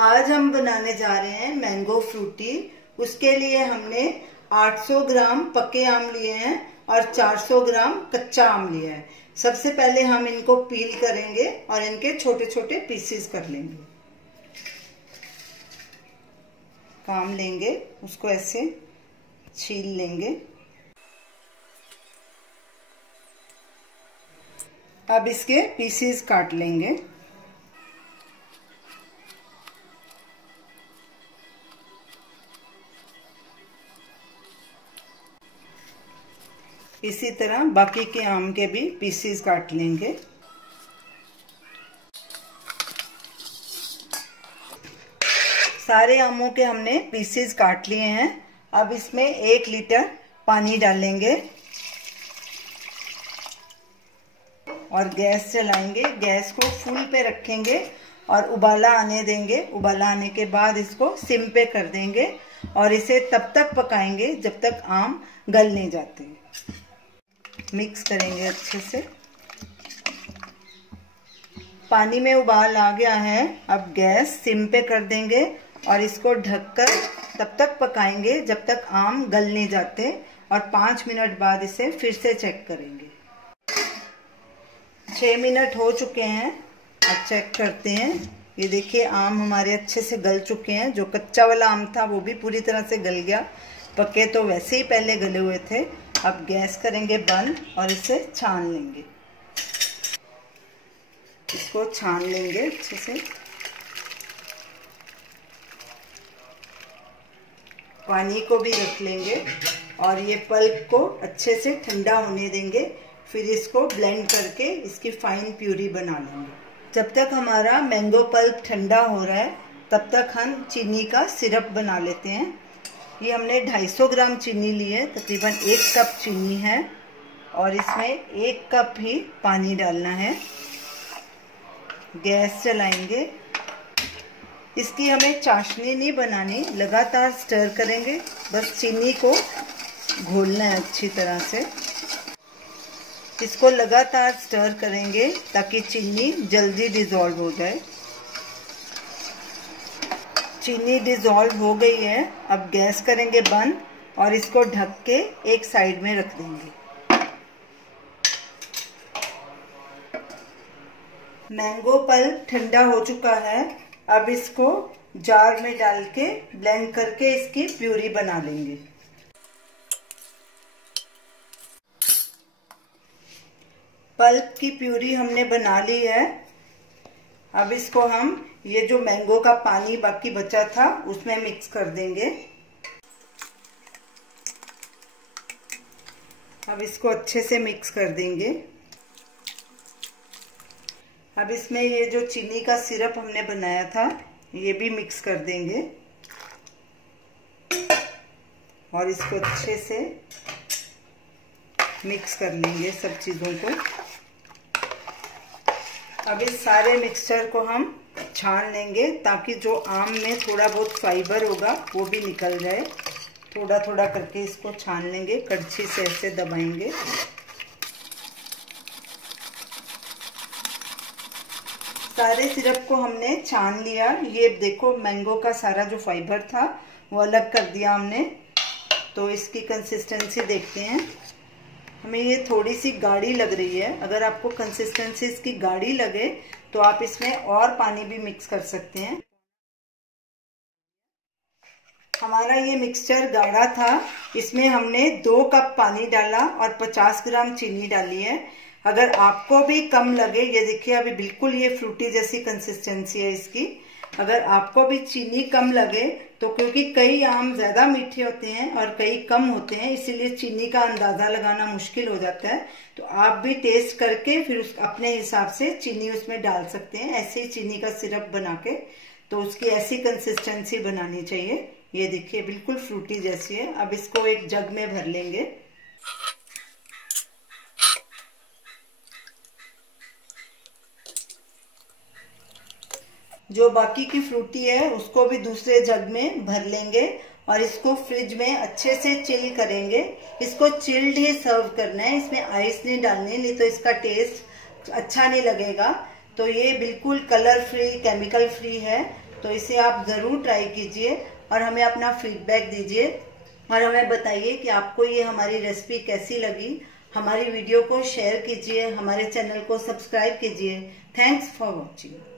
आज हम बनाने जा रहे हैं मैंगो फ्रूटी। उसके लिए हमने 800 ग्राम पके आम लिए हैं और 400 ग्राम कच्चा आम लिया है। सबसे पहले हम इनको पील करेंगे और इनके छोटे छोटे पीसेस कर लेंगे। आम लेंगे, उसको ऐसे छील लेंगे। अब इसके पीसेस काट लेंगे। इसी तरह बाकी के आम के भी पीसेस काट लेंगे। सारे आमों के हमने पीसेस काट लिए हैं। अब इसमें 1 लीटर पानी डालेंगे और गैस चलाएंगे। गैस को फुल पे रखेंगे और उबाला आने देंगे। उबाला आने के बाद इसको सिम पे कर देंगे और इसे तब तक पकाएंगे जब तक आम गल नहीं जाते। मिक्स करेंगे अच्छे से। पानी में उबाल आ गया है। अब गैस सिम पे कर देंगे और इसको ढककर तब तक पकाएंगे जब तक आम गल नहीं जाते और 5 मिनट बाद इसे फिर से चेक करेंगे। 6 मिनट हो चुके हैं। अब चेक करते हैं। ये देखिए आम हमारे अच्छे से गल चुके हैं। जो कच्चा वाला आम था वो भी पूरी तरह से गल गया। पके तो वैसे ही पहले गले हुए थे। अब गैस करेंगे बंद और इसे छान लेंगे। इसको छान लेंगे अच्छे से। पानी को भी रख लेंगे और ये पल्प को अच्छे से ठंडा होने देंगे। फिर इसको ब्लेंड करके इसकी फाइन प्यूरी बना लेंगे। जब तक हमारा मैंगो पल्प ठंडा हो रहा है तब तक हम चीनी का सिरप बना लेते हैं। ये हमने 250 ग्राम चीनी ली है। तकरीबन 1 कप चीनी है और इसमें 1 कप ही पानी डालना है। गैस चलाएंगे। इसकी हमें चाशनी नहीं बनानी, लगातार स्टर करेंगे। बस चीनी को घोलना है अच्छी तरह से। इसको लगातार स्टर करेंगे ताकि चीनी जल्दी डिज़ोल्व हो जाए। चीनी डिज़ोल्व हो गई है। अब गैस करेंगे बंद और इसको ढक के एक साइड में रख देंगे। मैंगो पल्प ठंडा हो चुका है। अब इसको जार में डाल के ब्लेंड करके इसकी प्यूरी बना लेंगे। पल्प की प्यूरी हमने बना ली है। अब इसको हम ये जो मैंगो का पानी बाकी बचा था उसमें मिक्स कर देंगे। अब इसको अच्छे से मिक्स कर देंगे। अब इसमें ये जो चीनी का सिरप हमने बनाया था ये भी मिक्स कर देंगे और इसको अच्छे से मिक्स कर लेंगे सब चीज़ों को। अब इस सारे मिक्सचर को हम छान लेंगे ताकि जो आम में थोड़ा बहुत फाइबर होगा वो भी निकल जाए। थोड़ा थोड़ा करके इसको छान लेंगे। कड़छी से ऐसे दबाएंगे। सारे सिरप को हमने छान लिया। ये देखो मैंगो का सारा जो फाइबर था वो अलग कर दिया हमने। तो इसकी कंसिस्टेंसी देखते हैं। हमें ये थोड़ी सी गाढ़ी लग रही है। अगर आपको कंसिस्टेंसी इसकी गाढ़ी लगे तो आप इसमें और पानी भी मिक्स कर सकते हैं। हमारा ये मिक्सचर गाढ़ा था। इसमें हमने 2 कप पानी डाला और 50 ग्राम चीनी डाली है। अगर आपको भी कम लगे, ये देखिए अभी बिल्कुल ये फ्रूटी जैसी कंसिस्टेंसी है इसकी। अगर आपको भी चीनी कम लगे तो क्योंकि कई आम ज़्यादा मीठे होते हैं और कई कम होते हैं, इसीलिए चीनी का अंदाज़ा लगाना मुश्किल हो जाता है। तो आप भी टेस्ट करके फिर अपने हिसाब से चीनी उसमें डाल सकते हैं। ऐसे ही चीनी का सिरप बना के तो उसकी ऐसी कंसिस्टेंसी बनानी चाहिए। ये देखिए बिल्कुल फ्रूटी जैसी है। अब इसको एक जग में भर लेंगे। जो बाकी की फ्रूटी है उसको भी दूसरे जग में भर लेंगे और इसको फ्रिज में अच्छे से चिल करेंगे। इसको चिल्ड ही सर्व करना है। इसमें आइस नहीं डालनी, नहीं तो इसका टेस्ट अच्छा नहीं लगेगा। तो ये बिल्कुल कलर फ्री, केमिकल फ्री है। तो इसे आप ज़रूर ट्राई कीजिए और हमें अपना फीडबैक दीजिए और हमें बताइए कि आपको ये हमारी रेसिपी कैसी लगी। हमारी वीडियो को शेयर कीजिए, हमारे चैनल को सब्सक्राइब कीजिए। Thanks for watching.